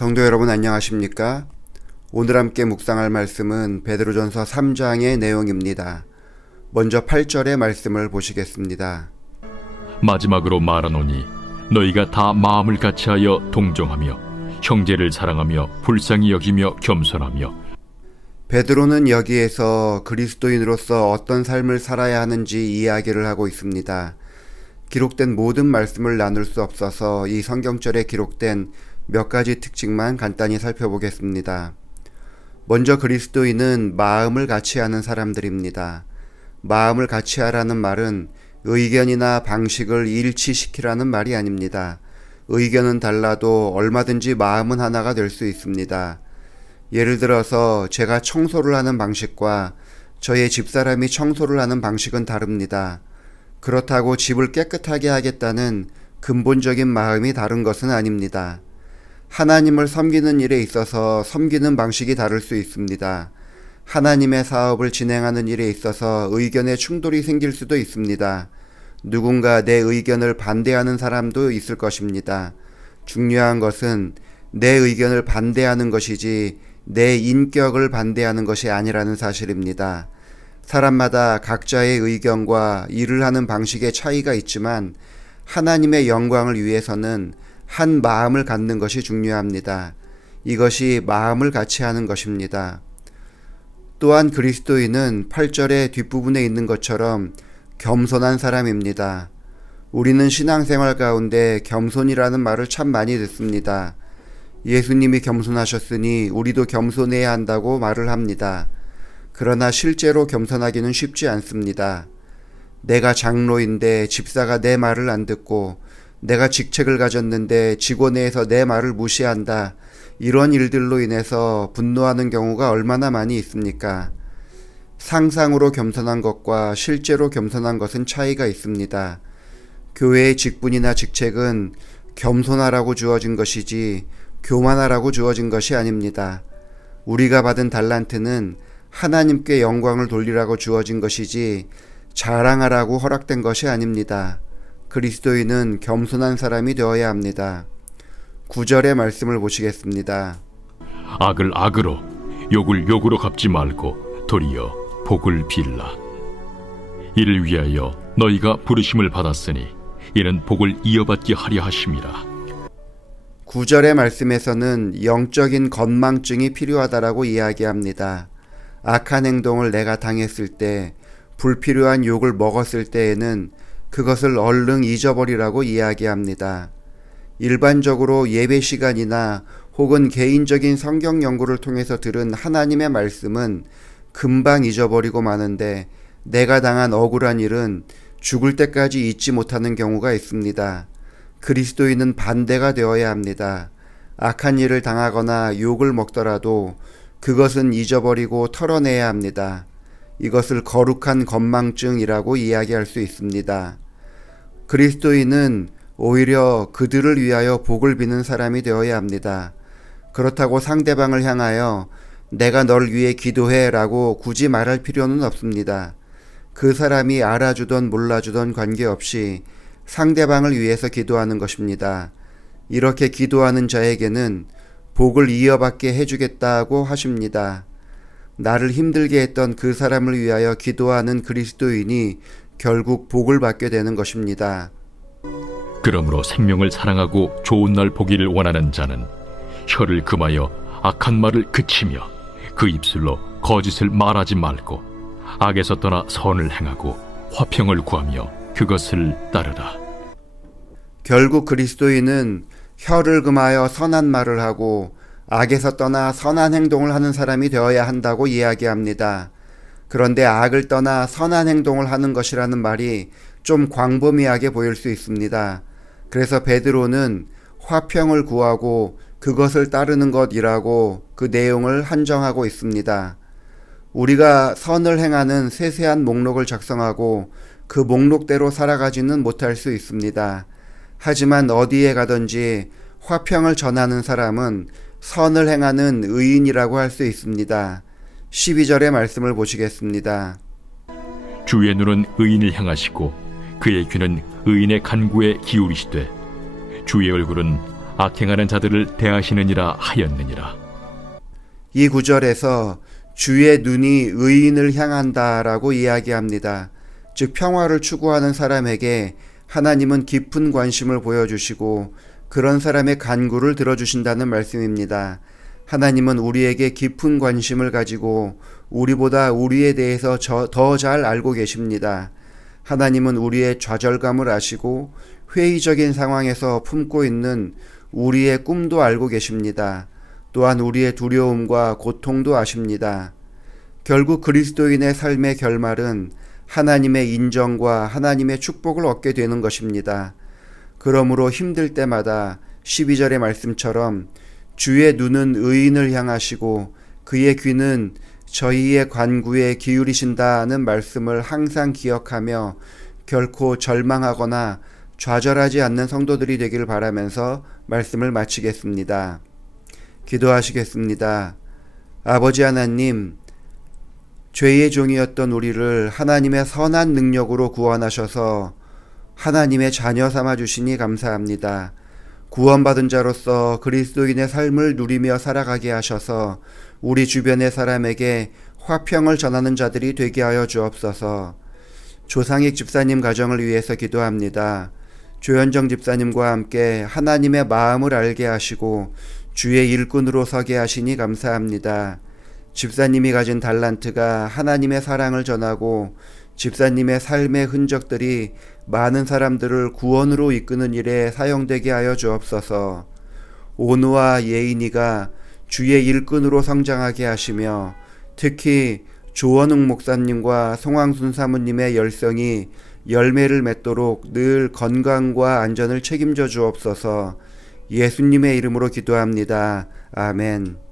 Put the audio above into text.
성도 여러분 안녕하십니까? 오늘 함께 묵상할 말씀은 베드로전서 3장의 내용입니다. 먼저 8절의 말씀을 보시겠습니다. 마지막으로 말하노니 너희가 다 마음을 같이하여 동정하며 형제를 사랑하며 불쌍히 여기며 겸손하며. 베드로는 여기에서 그리스도인으로서 어떤 삶을 살아야 하는지 이야기를 하고 있습니다. 기록된 모든 말씀을 나눌 수 없어서 이 성경절에 기록된 몇 가지 특징만 간단히 살펴보겠습니다. 먼저 그리스도인은 마음을 같이하는 사람들입니다. 마음을 같이하라는 말은 의견이나 방식을 일치시키라는 말이 아닙니다. 의견은 달라도 얼마든지 마음은 하나가 될 수 있습니다. 예를 들어서 제가 청소를 하는 방식과 저의 집사람이 청소를 하는 방식은 다릅니다. 그렇다고 집을 깨끗하게 하겠다는 근본적인 마음이 다른 것은 아닙니다. 하나님을 섬기는 일에 있어서 섬기는 방식이 다를 수 있습니다. 하나님의 사업을 진행하는 일에 있어서 의견의 충돌이 생길 수도 있습니다. 누군가 내 의견을 반대하는 사람도 있을 것입니다. 중요한 것은 내 의견을 반대하는 것이지 내 인격을 반대하는 것이 아니라는 사실입니다. 사람마다 각자의 의견과 일을 하는 방식의 차이가 있지만 하나님의 영광을 위해서는 한 마음을 갖는 것이 중요합니다. 이것이 마음을 같이 하는 것입니다. 또한 그리스도인은 8절의 뒷부분에 있는 것처럼 겸손한 사람입니다. 우리는 신앙생활 가운데 겸손이라는 말을 참 많이 듣습니다. 예수님이 겸손하셨으니 우리도 겸손해야 한다고 말을 합니다. 그러나 실제로 겸손하기는 쉽지 않습니다. 내가 장로인데 집사가 내 말을 안 듣고 내가 직책을 가졌는데 직원회에서 내 말을 무시한다. 이런 일들로 인해서 분노하는 경우가 얼마나 많이 있습니까? 상상으로 겸손한 것과 실제로 겸손한 것은 차이가 있습니다. 교회의 직분이나 직책은 겸손하라고 주어진 것이지 교만하라고 주어진 것이 아닙니다. 우리가 받은 달란트는 하나님께 영광을 돌리라고 주어진 것이지 자랑하라고 허락된 것이 아닙니다. 그리스도인은 겸손한 사람이 되어야 합니다. 9절의 말씀을 보시겠습니다. 악을 악으로 욕을 욕으로 갚지 말고 도리어 복을 빌라. 이를 위하여 너희가 부르심을 받았으니 이는 복을 이어받게 하려 하심이라. 9절의 말씀에서는 영적인 건망증이 필요하다라고 이야기합니다. 악한 행동을 내가 당했을 때, 불필요한 욕을 먹었을 때에는 그것을 얼른 잊어버리라고 이야기합니다. 일반적으로 예배 시간이나 혹은 개인적인 성경 연구를 통해서 들은 하나님의 말씀은 금방 잊어버리고 마는데 내가 당한 억울한 일은 죽을 때까지 잊지 못하는 경우가 있습니다. 그리스도인은 반대가 되어야 합니다. 악한 일을 당하거나 욕을 먹더라도 그것은 잊어버리고 털어내야 합니다. 이것을 거룩한 건망증이라고 이야기할 수 있습니다. 그리스도인은 오히려 그들을 위하여 복을 비는 사람이 되어야 합니다. 그렇다고 상대방을 향하여 내가 널 위해 기도해 라고 굳이 말할 필요는 없습니다. 그 사람이 알아주던 몰라주던 관계없이 상대방을 위해서 기도하는 것입니다. 이렇게 기도하는 자에게는 복을 이어받게 해주겠다고 하십니다. 나를 힘들게 했던 그 사람을 위하여 기도하는 그리스도인이 결국 복을 받게 되는 것입니다. 그러므로 생명을 사랑하고 좋은 날 보기를 원하는 자는 혀를 금하여 악한 말을 그치며 그 입술로 거짓을 말하지 말고 악에서 떠나 선을 행하고 화평을 구하며 그것을 따르라. 결국 그리스도인은 혀를 금하여 선한 말을 하고 악에서 떠나 선한 행동을 하는 사람이 되어야 한다고 이야기합니다. 그런데 악을 떠나 선한 행동을 하는 것이라는 말이 좀 광범위하게 보일 수 있습니다. 그래서 베드로는 화평을 구하고 그것을 따르는 것이라고 그 내용을 한정하고 있습니다. 우리가 선을 행하는 세세한 목록을 작성하고 그 목록대로 살아가지는 못할 수 있습니다. 하지만 어디에 가든지 화평을 전하는 사람은 선을 행하는 의인이라고 할 수 있습니다. 12절의 말씀을 보시겠습니다. 주의 눈은 의인을 향하시고 그의 귀는 의인의 간구에 기울이시되 주의 얼굴은 악행하는 자들을 대하시느니라 하였느니라. 이 구절에서 주의 눈이 의인을 향한다라고 이야기합니다. 즉 평화를 추구하는 사람에게 하나님은 깊은 관심을 보여주시고 그런 사람의 간구를 들어주신다는 말씀입니다. 하나님은 우리에게 깊은 관심을 가지고 우리보다 우리에 대해서 더 잘 알고 계십니다. 하나님은 우리의 좌절감을 아시고 회의적인 상황에서 품고 있는 우리의 꿈도 알고 계십니다. 또한 우리의 두려움과 고통도 아십니다. 결국 그리스도인의 삶의 결말은 하나님의 인정과 하나님의 축복을 얻게 되는 것입니다. 그러므로 힘들 때마다 12절의 말씀처럼 주의 눈은 의인을 향하시고 그의 귀는 저희의 간구에 기울이신다는 말씀을 항상 기억하며 결코 절망하거나 좌절하지 않는 성도들이 되길 바라면서 말씀을 마치겠습니다. 기도하시겠습니다. 아버지 하나님, 죄의 종이었던 우리를 하나님의 선한 능력으로 구원하셔서 하나님의 자녀 삼아 주시니 감사합니다. 구원받은 자로서 그리스도인의 삶을 누리며 살아가게 하셔서 우리 주변의 사람에게 화평을 전하는 자들이 되게 하여 주옵소서. 조상익 집사님 가정을 위해서 기도합니다. 조현정 집사님과 함께 하나님의 마음을 알게 하시고 주의 일꾼으로 서게 하시니 감사합니다. 집사님이 가진 달란트가 하나님의 사랑을 전하고 집사님의 삶의 흔적들이 많은 사람들을 구원으로 이끄는 일에 사용되게 하여 주옵소서. 오누와 예인이가 주의 일꾼으로 성장하게 하시며 특히 조원웅 목사님과 송황순 사모님의 열성이 열매를 맺도록 늘 건강과 안전을 책임져 주옵소서. 예수님의 이름으로 기도합니다. 아멘.